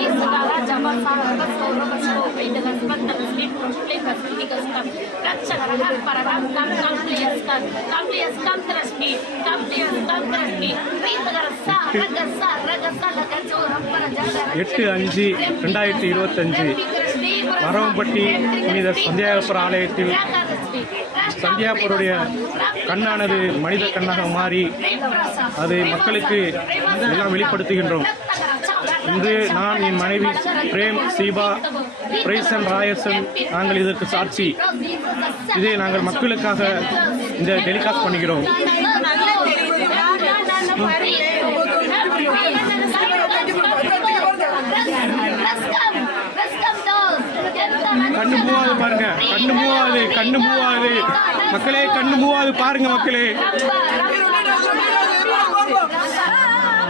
8/5/2025 வரவம்பட்டி புனித சந்தியாபுர ஆலயத்தில் சந்தியாபுருடைய கண்ணானது மனித கண்ணாக மாறி அது மக்களுக்கு எல்லாம் வெளிப்படுத்துகின்றோம். இன்று நான், என் மனைவி பிரேம், சீபா, பிரைசன், ராயசன் நாங்கள் இதற்கு சாட்சி. இதை நாங்கள் மக்களுக்காக இந்த டெலிகாஸ்ட் பண்ணுகிறோம். கண்ணு மூவாது பாருங்க, கண்ணு மூவாது மக்களே, கண்ணு மூவாது பாருங்க மக்களே.